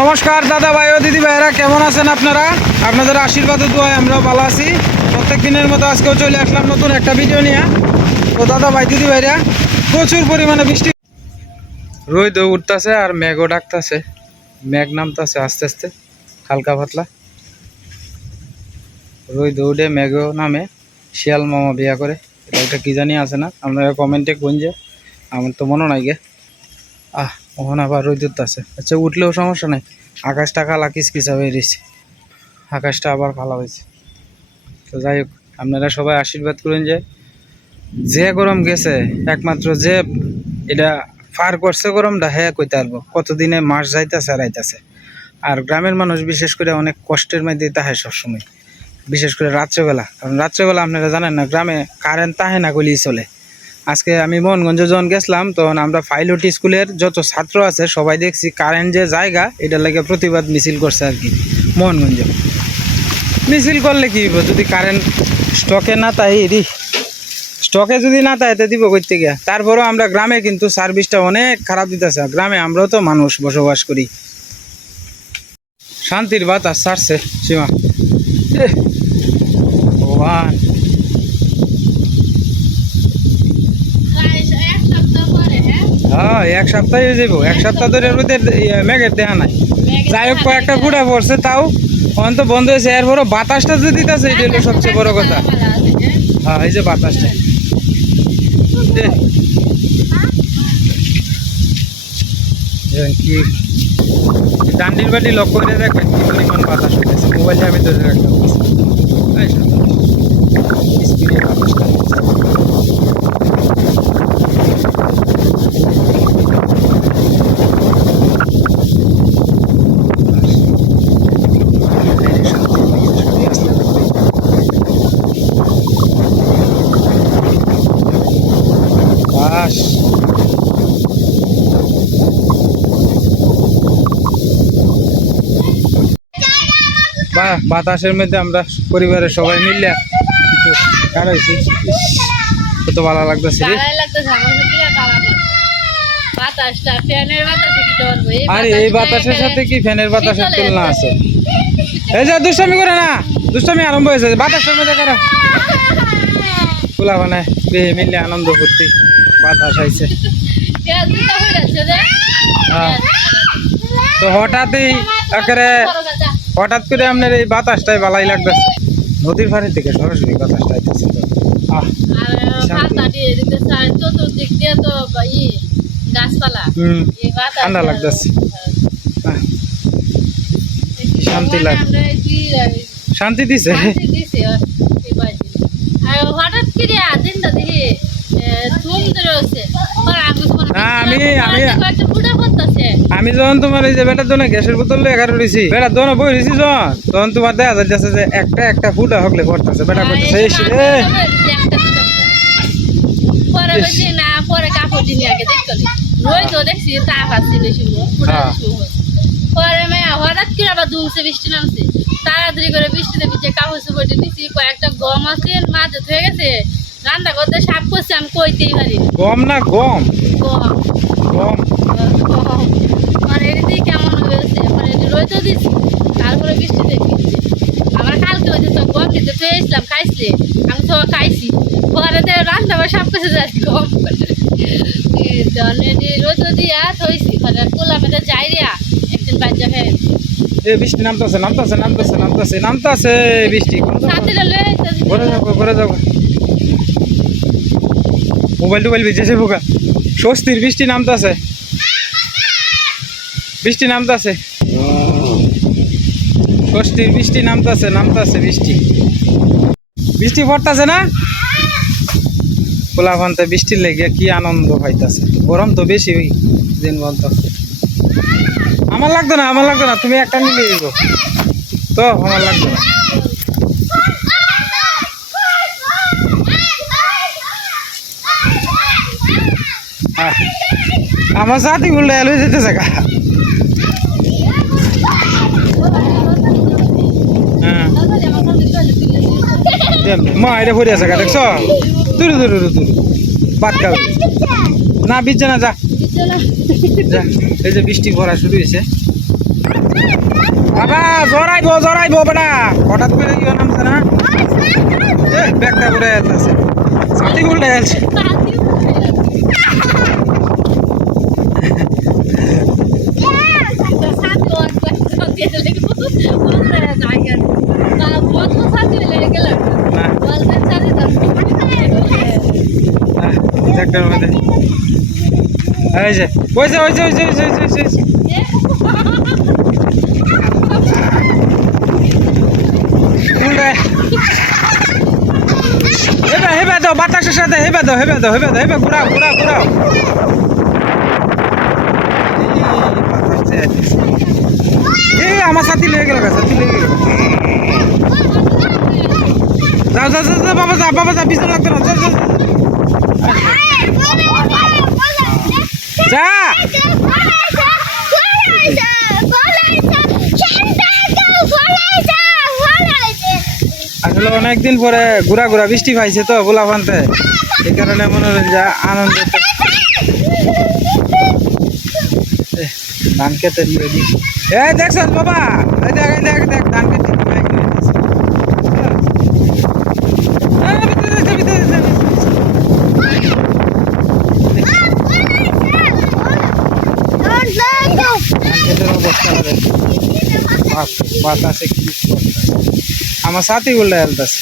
নমস্কার, দাদা ভাই ও দিদি ভাইরা কেমন আছেন আপনারা? আপনাদের আশীর্বাদ দোয়ায় আমরাও ভালো আছি। প্রত্যেক দিনের মতো আজকেও চলে আসলাম নতুন একটা ভিডিও নিয়ে। তো দাদা ভাই, দিদি ভাইরা, প্রচুর পরিমাণে বৃষ্টি রোদ উঠতেছে আর মেঘও ডাকতেছে। মেঘ নামতেছে আস্তে আস্তে, হালকা পাতলা। রোদ উঠে মেঘও নামে। শিয়াল মামা বিয়া করে। এটা একটা কি জানি আছে না। আপনারা কমেন্টে যে আমার তো মনে নাই গে। আহ। ওখানে আবার রোদ উঠতেছে। আচ্ছা উঠলেও সমস্যা নাই। আকাশটা কালা কিসকিস হয়ে রয়েছে। আকাশটা আবার কালা হয়েছে। তো যাই হোক, আপনারা সবাই আশীর্বাদ করেন যে যে গরম গেছে, একমাত্র যে এটা পার করছে গরমটা হ্যাঁ কইতে পারব। কতদিনে মাস যাইতেছে আর আইতাছে। আর গ্রামের মানুষ বিশেষ করে অনেক কষ্টের মধ্যে তাহে সবসময়। বিশেষ করে রাত্রেবেলা। কারণ রাত্রেবেলা আপনারা জানেন না, গ্রামে কারেন্ট তাহে না গলিয়ে চলে। আজকে আমি মোহনগঞ্জ যখন গেছিলাম, তখন আমরা ফাইলটি স্কুলের যত ছাত্র আছে, সবাই দেখছি কারেন্ট যে জায়গা, এটার লাগে প্রতিবাদ মিছিল করছে আর কি, মোহনগঞ্জ। মিছিল করলে কি যদি কারেন্ট স্টকে না তাই রি স্টকে যদি না তাই দিব করতে গিয়া। তারপরেও আমরা গ্রামে কিন্তু সার্ভিসটা অনেক খারাপ দিতেছে গ্রামে আমরাও তো মানুষ বসবাস করি। শান্তির বাতাস ছাড়ছে, সীমা। ভগবান। হ্যাঁ এক সপ্তাহ হয়ে এক সপ্তাহ ধরে রোদের ইয়ে, মেঘের দেহা নাই। যাই হোক কয়েকটা গুড়া পড়ছে তাও অন তো বন্ধ হয়েছে। এরপরও বাতাসটা যে দিতেছে এটা হলো সবচেয়ে বড় কথা। হ্যাঁ এই যে বাতাসটা। কি? ডান্ডির বাটি লক করে দেখবেন কি পরিমাণ বাতাস হইতেছে? মোবাইলে আমি ধরে রাখতে স্পিডে বাতাসটা। বাতাসের মধ্যে আমরা পরিবারের সবাই মিলে একটু কাটাইছি কত ভালো লাগতেছে রে তারাই লাগতেছে আমার তো বিরাট আরাম লাগছে। বাতাসটা ফ্যানের বাতাসে কি ধরবো। আরে এই বাতাসের সাথে কি ফ্যানের বাতাসের তুলনা আছে। এই যে দুষ্টামি করে না। দুষ্টামি আরম্ভ হয়েছে। বাতাসের মধ্যে করা। খোলা মানে বেহে মিললে আনন্দ বাতাস আইছে হয়ে। তো হঠাৎই একেবারে হঠাৎ করে আপনার এই বাতাসটাই ভালাই লাগতেছে। নদীর পানি থেকে সরাসরি বাতাসটা আইতেছে তো। আহ চতুর্দিক দিয়ে তো গাছপালা? ঠান্ডা লাগতেছে। শান্তি লাগে। শান্তি দিছে? হঠাৎ করে দিনটা দেখি আমি যখন তোমার এই যে বেটার জন্য গ্যাসের বোতল এগারো রয়েছি বেটার দোনো বই রয়েছি যখন তখন তোমার দেখা যাচ্ছে যে একটা একটা ফুটা হকলে পড়তেছে। বেটা করতেছে পরে কাপড় দিন আগে দেখতে রই তো দেখছি তাপ আসছে বেশি। পরে মেয়ে হঠাৎ করে আবার ধুমছে বৃষ্টি নামছে। তাড়াতাড়ি করে বৃষ্টিতে ভিজে কাপড় চোপড় দিয়ে দিচ্ছি কয়েকটা গম আছে মাঝে হয়ে গেছে। রান্না করতে সাপ করছে আমি কইতেই পারি। গম না গম? গম। গম। মানে এদিকে কেমন হয়েছে? মানে রই তো দিচ্ছি তারপরে বৃষ্টি দেখি। আমার কালকে যে তো গম দিতে পেয়েছিলাম খাইছি। আমি তো খাইছি। পরে রান্না আমার সব কিছু যাচ্ছি গম দিয়ে রোদ দিয়া থইছি পোলা পেতে যাই রিয়া একদিন বাজ্যা খেয়ে এ বৃষ্টি নামতেছে নামতেছে নামতেছে নামতেছে নামতেছে বৃষ্টি। ঘরে যাব মোবাইল টোবাইল স্বস্তির বৃষ্টি নামতেছে। বৃষ্টি নামতেছে। স্বস্তির বৃষ্টি বৃষ্টি। বৃষ্টি না? পোলাভান্তে বৃষ্টির লেগে কি আনন্দ পাইতেছে? গরম তো বেশি ওই দিন বলতো আমার লাগতো না, আমার লাগতো না, তুমি একটা নিলে তো, আমার লাগতো না। আমার সাথে উল্টে এলো যেতে থাকা মা, এটা ভরে আছে দেখছ? দূরে দূরে দূরে দূরে। বাদ খাবে না বিচ্ছে না যা। যা এই যে বৃষ্টি পড়া শুরু হয়েছে। বাবা জড়াইবো জড়াইবো বেটা। হঠাৎ করে ইয়ে নামছে না? ব্যাগটা উড়ে যাচ্ছে। সাথী উল্টে যাচ্ছে। ব্যাগটার মধ্যে। এই যে ওই যে ওই যে ওই যে ওই যে, ওই যে, হেবে হেবে দাও বাতাসের সাথে হেবে দাও হেবে দাও হেবে দাও হেবে ঘুরাও ঘুরাও ঘুরাও। এই, আমার সাথী লেগে গেল সাথী লেগে গেল। যাও যাও যাও বাবা যা বাবা যা বিছানা লাগতো না যাও যাও। যা আসলে অনেকদিন পরে ঘুরা ঘুরা বৃষ্টি পাইছে তো গোলা ফানতে এই কারণে মনে হয় যে আনন্দ ধান খেতে রেডি এ দেখছ বাবা দেখ দেখ ধান খেতে ready হয়ে গেছে। এ, ভিতরে দে, ভিতরে দে, ভিতরে দে। ধান বাপ, বাতাসে কি আমার সাথে উল্টা হেলতেছে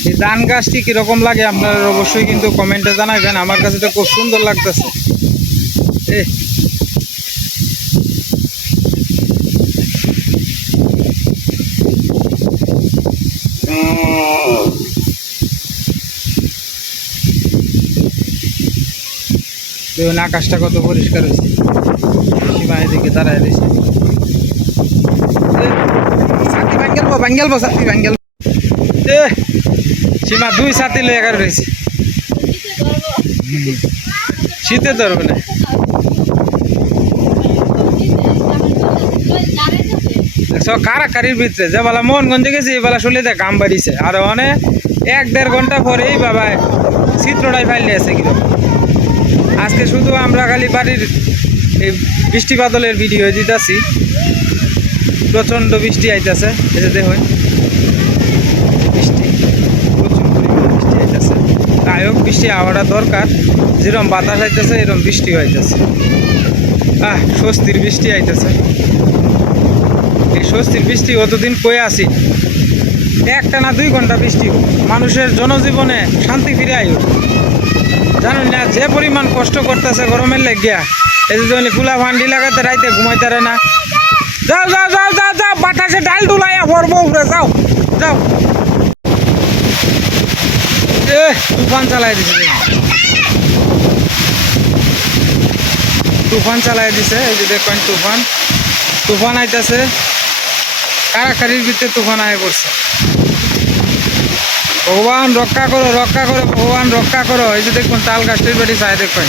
এই ধান গাছটি কীরকম লাগে আপনারা অবশ্যই কিন্তু কমেন্টে জানাবেন। আমার কাছে তো খুব সুন্দর লাগতেছে। এ দেখুন আকাশটা কত পরিষ্কার হয়েছে। সীমা এদিকে দাঁড়ায় রয়েছে। সাথী ভাঙ্গেলবো ভাঙ্গেলবো সাথী ভাঙ্গেল এ সীমা দুই সাথী লয়ে এগারো রয়েছে। শীতে ধরবে না। কারাকারির ভিতরে। যে বেলা মোহনগঞ্জে গেছি, এই বেলা শুনলে গাম বাড়িছে। আর অনেক এক দেড় ঘণ্টা পরেই বাবা চিত্রটাই ফাইলে আছে কীরকম আজকে শুধু আমরা খালি বাড়ির এই বৃষ্টি বাদলের ভিডিও দিতেছি। প্রচণ্ড বৃষ্টি আইতেছে যে দেখুন বৃষ্টি প্রচুর পরিমাণে বৃষ্টি আইতেছে তাই হোক বৃষ্টি হওয়াটা দরকার। যেরকম বাতাস আইতেছে এরকম বৃষ্টি হইতেছে আহ, স্বস্তির বৃষ্টি আইতেছে। এই স্বস্তির বৃষ্টি অতদিন কয়ে আসি? একটা না দুই ঘণ্টা বৃষ্টি। মানুষের জনজীবনে শান্তি ফিরে আইব জানুন না, যে পরিমাণ কষ্ট করতেছে গরমের লেগিয়া, এই যে ফুলা ভান্ডি লাগাতে রাইতে ঘুমাইতারে না। যাও যাও যাও যাও যাও, বাতাসে ডাল ডুলাইয়া ভরবো উপরে, যাও যাও। তুফান চালাই দিছে। তুফান চালাই দিছে, এই যে দেখেন তুফান। তুফান আইতাছে। কারাকারির ভিতরে তুফান আয় পড়ছে। ভগবান রক্ষা করো রক্ষা করো, ভগবান রক্ষা করো। এই যে দেখুন, তাল গাছটির বাড়ি চাই দেখুন।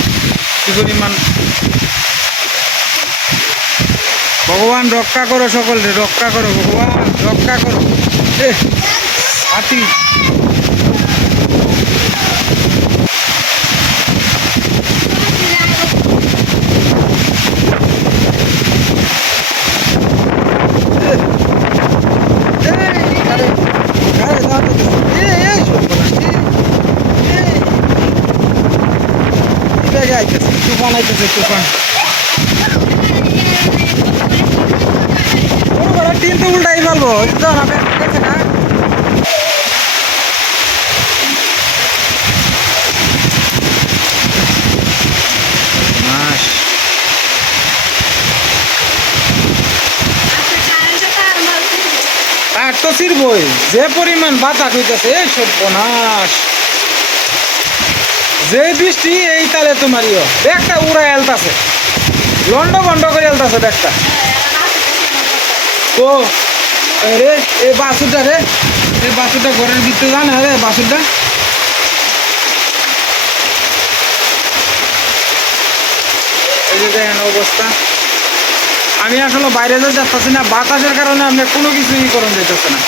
কি পরিমাণ ভগবান রক্ষা করো সকলকে রক্ষা করো, ভগবান রক্ষা করো। হাতি। তুফান আইতেছে তুফান বড় বড় টিন তো উল্টাই ফেলব যাও না দেখছে না মাস আর ছিড়বই যে পরিমাণ বাতাস হইতেছে, এই সর্বনাশ যে বৃষ্টি, এই তালে তোমারিও ব্যাগটা উড়াই এলতাছে লন্ড বন্ড করে এলতাছে ব্যাগটা তো রে, এই বাসুটা রে। এই বাসুটা ঘরের ভিতরে জানে রে, বাসুটা। দেখেন অবস্থা। আমি আসলে বাইরে যাচ্ছি না, বাতাসের কারণে আপনি কোনো কিছুই করণ যেতেছে না।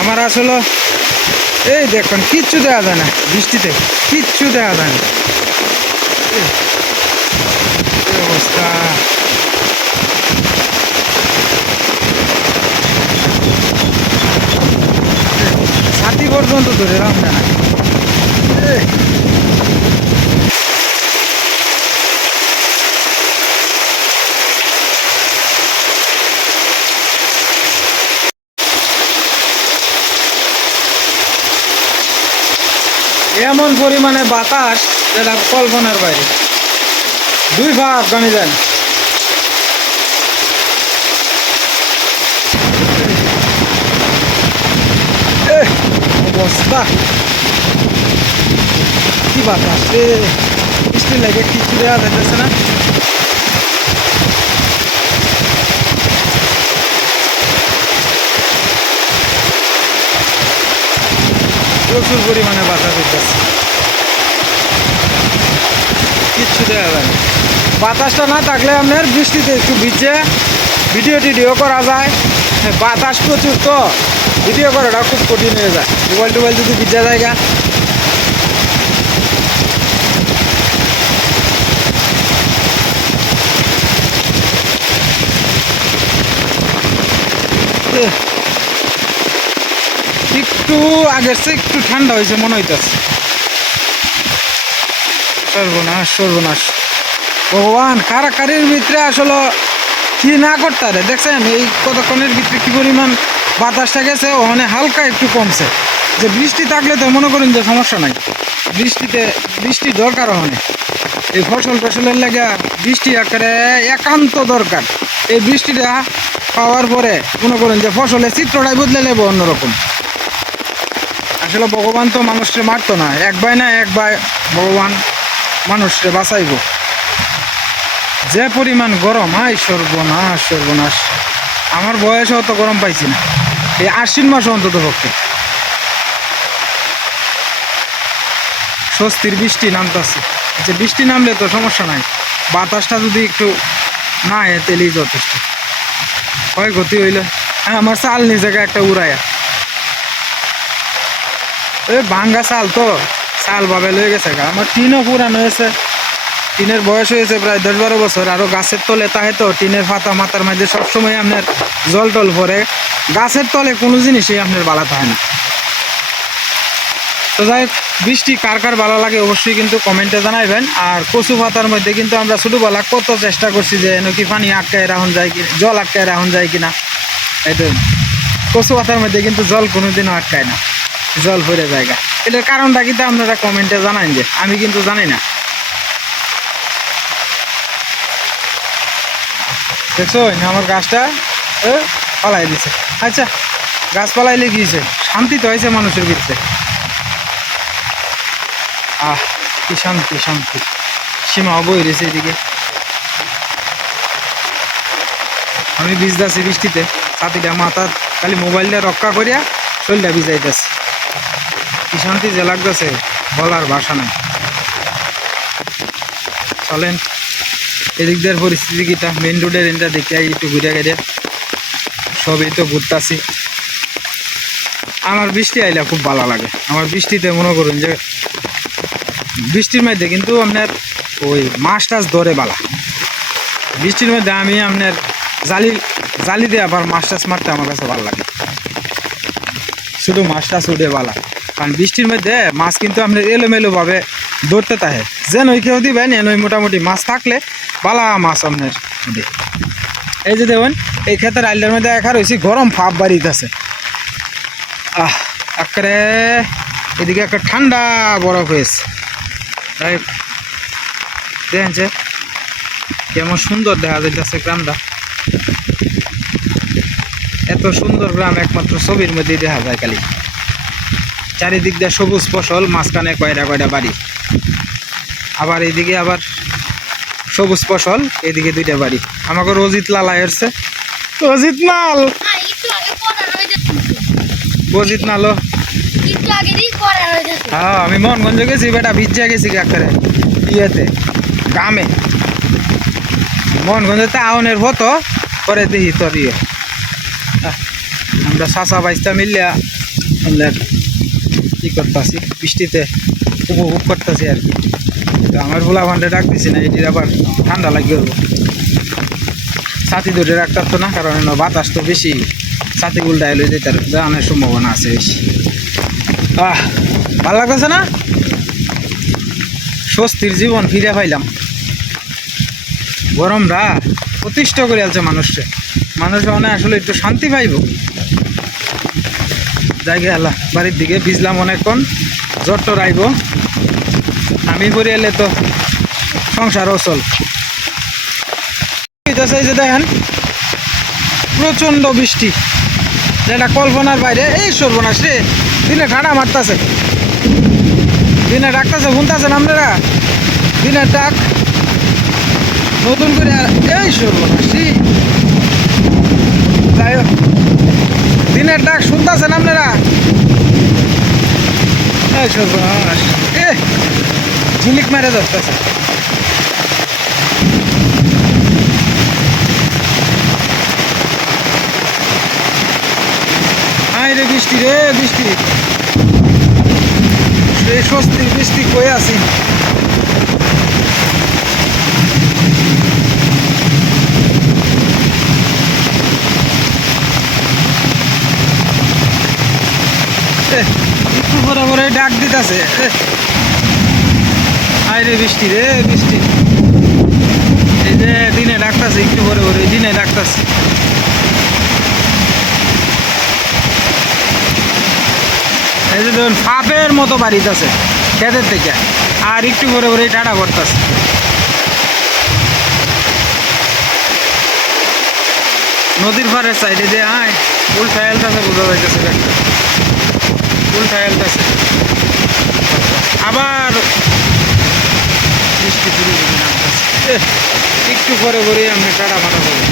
আমার আসলে, এই দেখুন, কিচ্ছু দেওয়া যায় না বৃষ্টিতে, কিচ্ছু দেওয়া যায় না এই, এই অবস্থা ছাতি পর্যন্ত না এমন পরিমাণে বাতাস যেটা কল্পনার বাইরে। দুই ভাগ আফগানি যান অবস্থা কি বাতাস রে বৃষ্টি লাগে কিছু দেওয়া যাইতেছে না? প্রচুর পরিমাণে বাতাস হইতেছে কিচ্ছু দেওয়া যায় বাতাসটা না থাকলে আপনার বৃষ্টিতে একটু ভিজে ভিডিও টিডিও করা যায়। বাতাস প্রচুর তো। ভিডিও করাটা খুব কঠিন হয়ে যায়। মোবাইল টোবাইল যদি ভিজা জায়গা একটু আগের চেয়ে একটু ঠান্ডা হয়েছে, মনে হইতেছে। সর্বনাশ সর্বনাশ। ভগবান, কারাকারির ভিতরে আসলে কি না করতে রে দেখছেন, এই কতক্ষণের ভিতরে কি পরিমাণ বাতাসটা গেছে, ওখানে হালকা একটু কমছে। যে বৃষ্টি থাকলে তো মনে করেন যে সমস্যা নাই। বৃষ্টিতে, বৃষ্টি দরকার ওখানে। এই ফসল টসলের লাগে বৃষ্টি একেবারে একান্ত দরকার। এই বৃষ্টিটা পাওয়ার পরে মনে করেন যে ফসলের চিত্রটাই বদলে নেব অন্যরকম। আসলে ভগবান তো মানুষকে মারতো না। এক ভাই না, এক ভাই ভগবান মানুষকে বাঁচাইব। যে পরিমাণ গরম আই সর্বনাশ সর্বনাশ। আমার বয়সে অত গরম পাইছি না। এই আশ্বিন মাসে অন্তত পক্ষে। স্বস্তির বৃষ্টি নামতেছে। যে বৃষ্টি নামলে তো সমস্যা নাই। বাতাসটা যদি একটু না হয় তেলেই যথেষ্ট। হয় ক্ষতি হইলে। হ্যাঁ আমার চাল নিজেকে একটা উড়াইয়া। এ, ভাঙ্গা চাল তো। চাল ভাবে লয়ে গেছে আমার টিনও পুরানো হয়েছে। টিনের বয়স হয়েছে প্রায় দশ বারো বছর আরও গাছের তলে তাহে তো টিনের পাতা মাথার মাঝে সবসময় আপনার জল টল পরে গাছের তলে কোনো জিনিসই আপনার বালা থাকে না। তো যাই বৃষ্টি কার কার ভালো লাগে অবশ্যই কিন্তু কমেন্টে জানাইবেন। আর কচু পাতার মধ্যে কিন্তু আমরা ছোটোবেলা কত চেষ্টা করছি যে নাকি পানি আটকায় রাখুন যায় কি জল আটকায় রাখুন যায় কিনা। এটা কচু পাতার মধ্যে কিন্তু জল কোনোদিনও আটকায় না। জল ভরে জায়গা এটার কারণটা কিন্তু আপনারা কমেন্টে জানান যে। আমি কিন্তু জানি না। দেখছ? আমার গাছটা পালাই দিছে। আচ্ছা গাছ পালাইলে গিয়েছে শান্তি তো হয়েছে মানুষের ভিতরে। আহ, কি শান্তি শান্তি। সীমা বই রয়েছে এদিকে আমি ভিজতেছি বৃষ্টিতে। ছাতিটা মাথা খালি মোবাইলটা রক্ষা করিয়া শরীরটা ভিজাইতেছি। কি শান্তি যে লাগতেছে, বলার ভাষা নাই। চলেন। এদিক দিয়ে পরিস্থিতি কিটা মেন রোডের এনটা দেখে একটু ঘুরে গেড়ে সবই তো ঘুরতাছি। আমার বৃষ্টি আইলে খুব ভালো লাগে। আমার বৃষ্টিতে মনে করুন যে, বৃষ্টির মধ্যে কিন্তু আপনার ওই মাছ টাছ ধরে বালা। বৃষ্টির মধ্যে আমি আপনার জালি জালি দিয়ে আবার মাছ টাছ মারতে আমার কাছে ভালো লাগে। শুধু মাছ টাছ উঠে বালা। কারণ বৃষ্টির মধ্যে মাছ কিন্তু আপনার এলোমেলো ভাবে ধরতে থাকে। যেন ওই কেউ দিবেন এন ওই মোটামুটি মাছ থাকলে বালা মাছ আপনার। এই যে দেখুন এই ক্ষেত্রে আইলের মধ্যে একা রয়েছি গরম ফাপ বাড়িতেছে। আহ একেবারে এদিকে একটা ঠান্ডা বরফ হয়েছে। তাই দেখেন যে কেমন সুন্দর দেখা যাইতেছে গ্রামটা। এত সুন্দর গ্রাম একমাত্র ছবির মধ্যেই দেখা যায় খালি। চারিদিক দিয়ে সবুজ ফসল মাঝখানে কয়টা কয়টা বাড়ি। আবার এদিকে আবার সবুজ ফসল এদিকে দুইটা বাড়ি। আমাকে রজিত লালা এসছে রজিত মাল বজিত নালো করা হয়ে আমি মোহনগঞ্জ গেছি বেটা ভিজা গেছি একেবারে ইয়েতে কামে মোহনগঞ্জে তাহনের হতো পরে দেখি তোর ইয়ে। আমরা চাষা বাইসটা মিললে আমরা কি করতেছি বৃষ্টিতে উপভোগ করতেছি আর কি। তো আমার ভোলা ভান্ডে ডাক দিছি না, এটির আবার ঠান্ডা লাগিয়ে ছাতি ধরে রাখতে পারতো না, কারণ বাতাস তো বেশি। ছাতি উল্টা এলে যেতে জানার সম্ভাবনা আছে বেশি। আহ, ভালো লাগতেছে না? স্বস্তির জীবন ফিরে পাইলাম। গরমরা প্রতিষ্ঠ করে আছে মানুষকে। মানুষ মানে আসলে একটু শান্তি পাইব। জায়গা আল্লাহ, বাড়ির দিকে ভিজলাম অনেকক্ষণ, জ্বর টর আমি করে এলে তো সংসার অচল এই যে দেখেন প্রচণ্ড বৃষ্টি। যেটা কল্পনার বাইরে এই সর্বনাশ রে দিনে ঠান্ডা মারতাছে। দিনে ডাকতেছে শুনতেছেন আপনারা? দিনের ডাক নতুন করে আর- এই সর্বনাশ। যাই হোক, দিনের ডাক শুনতেছেন আপনারা? এই সর্বনাশ। ঝিলিক মেরে ধরতেছে। রে বৃষ্টি রে বৃষ্টি। রে স্বস্তির বৃষ্টি কয়ে আছি? একটু পরে পরে ডাক দিতেছে। বৃষ্টি রে বৃষ্টি এই যে দিনে ডাকতেছে, একটু পরে পরে দিনে ডাকতেছে। এই যে ধরুন ফাপের মতো বাড়িতেছে খেতের থেকে। আর একটু করে করে টাটা করতেছে। নদীর পাড়ের সাইডে যে, আয়, উল্টা এলতাছে বোঝা যাইতেছে একটা উল্টা এলতাছে আবার বৃষ্টি ধীরে ধীরে নামতেছে একটু পরে পরে আমি কাটা মারা করব।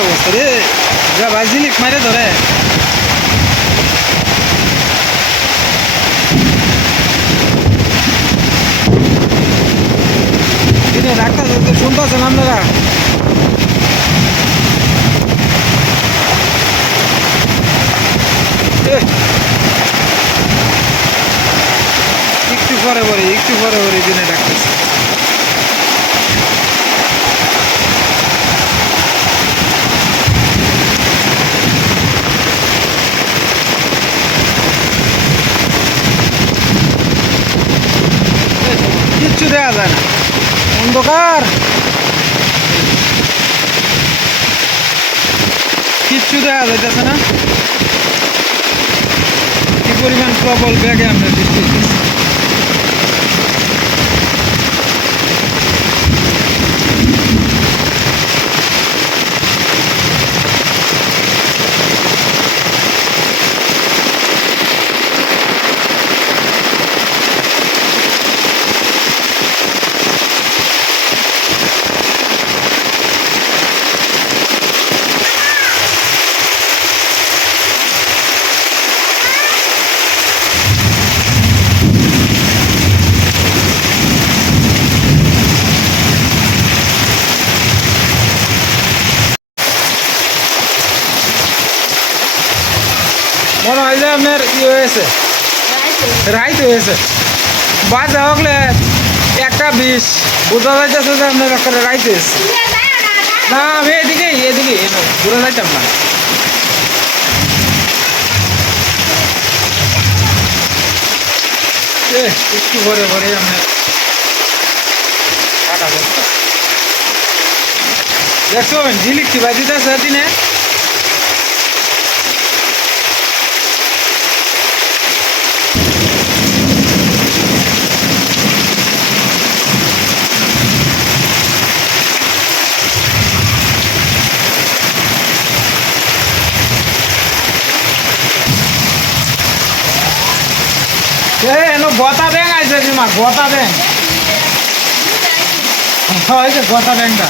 অবস্থা রে? যা ভাই মারে আপনারা এ, একটু পরে পরে, একটু পরে পরে দিনে ডাকতেছে কিচ্ছু দেওয়া যায় না। অন্ধকার। কিচ্ছু দেওয়া যাইতেছে না। কি পরিমাণ প্রবল ব্যাগে আমরা হইতেছে মনে হয় যে আপনার ইয়ে হয়েছে রাইত হয়েছে বাজে হকলে একটা বিষ বোঝা যাইতেছে যে আপনার একটা রাইত হয়েছে না আমি এদিকে এদিকে ঘুরে যাইতাম না। এ, একটু ভরে ভরে আপনার কাটা বস্তা দেখুন ঝিলিক কি বাজিতেছে দিনে এ এনো গতা ব্যাং আইছে মা গতা ব্যাং হয় যে গতা ব্যাংটা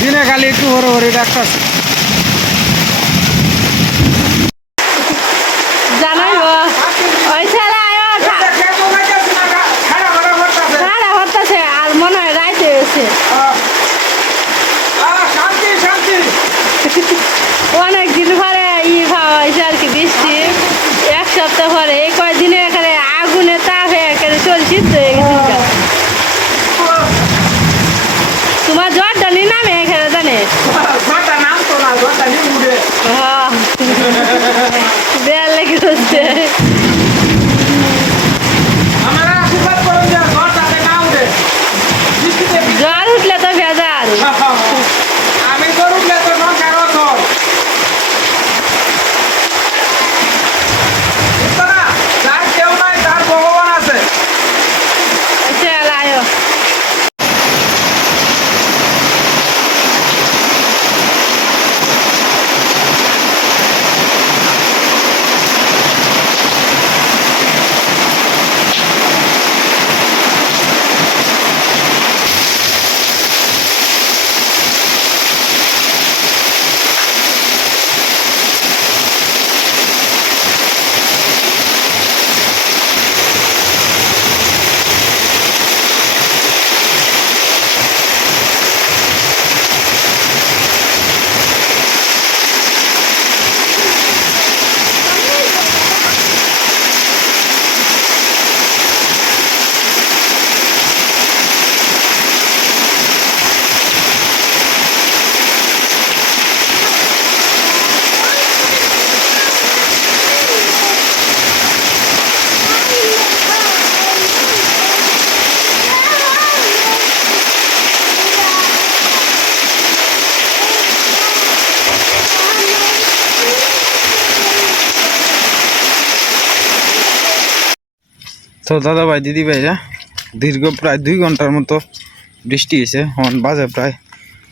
দিনে খালি একটু হরে হরে ডাকতেছে জানাই ওই ছেলে আয়ো সারা হতাছে আর মনে হয় রাইতে হয়েছে অনেক দিন পরে ই ভাবা হয়েছে আর কি বৃষ্টি এক সপ্তাহ পরে এই কয়েকদিনে এখানে আগুনে তাপ হয়ে এখানে চল সিদ্ধ হয়ে গেছে গা। তোমার জ্বরটা নি নামে এখানে জানে হ্যাঁ দেয়াল লেগে হচ্ছে জ্বর উঠলে তো ভেজাল আমি করুন তো নৌকার অচল যার কেউ নাই তার ভগবান আছে চল আয়ো তো দাদা ভাই দিদি ভাইরা দীর্ঘ প্রায় দুই ঘণ্টার মতো বৃষ্টি হয়েছে। এখন বাজে প্রায়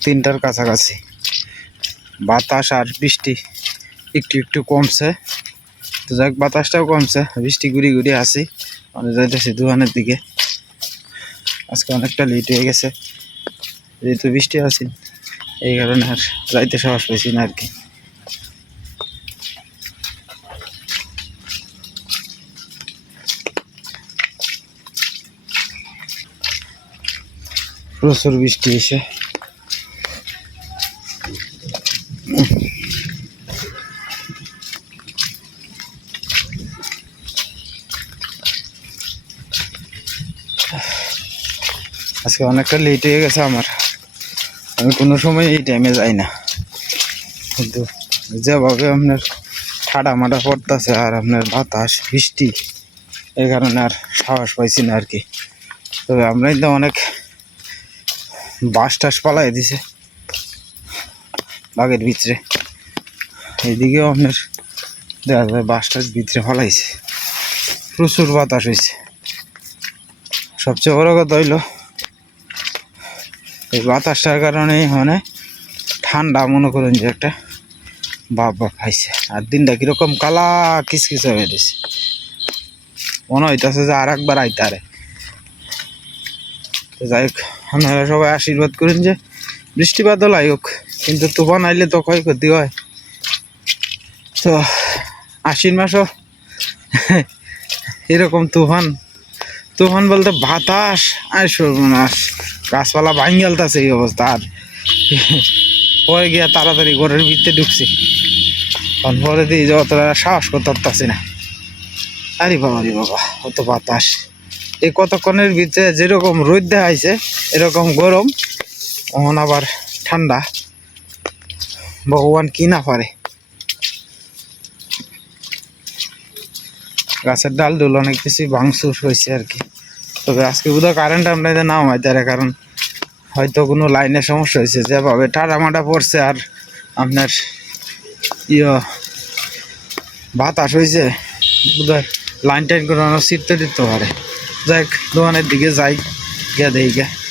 তিনটার কাছাকাছি। বাতাস আর বৃষ্টি একটু একটু কমছে। তো যাক, বাতাসটাও কমছে। বৃষ্টি ঘুরি ঘুরি আসি মানে যাইতেছি দোকানের দিকে। আজকে অনেকটা লেট হয়ে গেছে। যেহেতু বৃষ্টি আছে, এই কারণে আর যাইতে সাহস পেয়েছি না আর কি। প্রচুর বৃষ্টি এসে আজকে অনেকটা লেট হয়ে গেছে আমার। আমি কোনো সময় এই টাইমে যাই না। কিন্তু যেভাবে আপনার ঠাডা মাডা পড়তেছে আর আপনার বাতাস, বৃষ্টি এই কারণে আর সাহস পাইছি না আর কি। তবে আমরাই তো অনেক বাস টাস পালাই দিছে। বাঘের ভিতরে। এইদিকেও আপনার দেখা যায় বাস টাস ভিতরে ফলাইছে। প্রচুর বাতাস হয়েছে সবচেয়ে বড় কথা হইল, এই বাতাসটার কারণে মানে ঠান্ডা মনে করেন যে একটা বাপ বাপ খাইছে। আর দিনটা কীরকম কালা কিসকিস হয়ে গেছে। মনে হইতেছে যে আর একবার আইতারে। যাই হোক, আপনারা সবাই আশীর্বাদ করেন যে বৃষ্টি লাই হোক, কিন্তু তুফান আইলে তো ক্ষয়ক্ষতি হয়। তো আশ্বিন মাসও এরকম তুফান। তুফান বলতে বাতাস আর সর্বনাশ। গাছপালা ভাঙ্গালতাছে এই অবস্থা আর। পরে গিয়া তাড়াতাড়ি ঘরের ভিতরে ঢুকছি। কারণ পরে দিয়ে যে অতটা সাহস করতে পারতাছি না। আরে বাবা রে বাবা, অত বাতাস। এই কতক্ষণের ভিতরে যেরকম রোদ দেখাইছে, এরকম গরম তখন আবার ঠান্ডা। ভগবান কি না পারে। গাছের ডাল ডুল অনেক কিছু ভাঙচুর হয়েছে আর কি। তবে আজকে বোধহয় কারেন্ট আপনাদের নাও হয় তার কারণ হয়তো কোনো লাইনের সমস্যা হয়েছে। যেভাবে ঠাডা মাটা পড়ছে আর আপনার ইয়ে বাতাস হয়েছে, বোধহয় লাইন টাইন করে সিট তো দিতে পারে। যাই দোকানের দিকে যাই গিয়ে দেখি। গিয়ে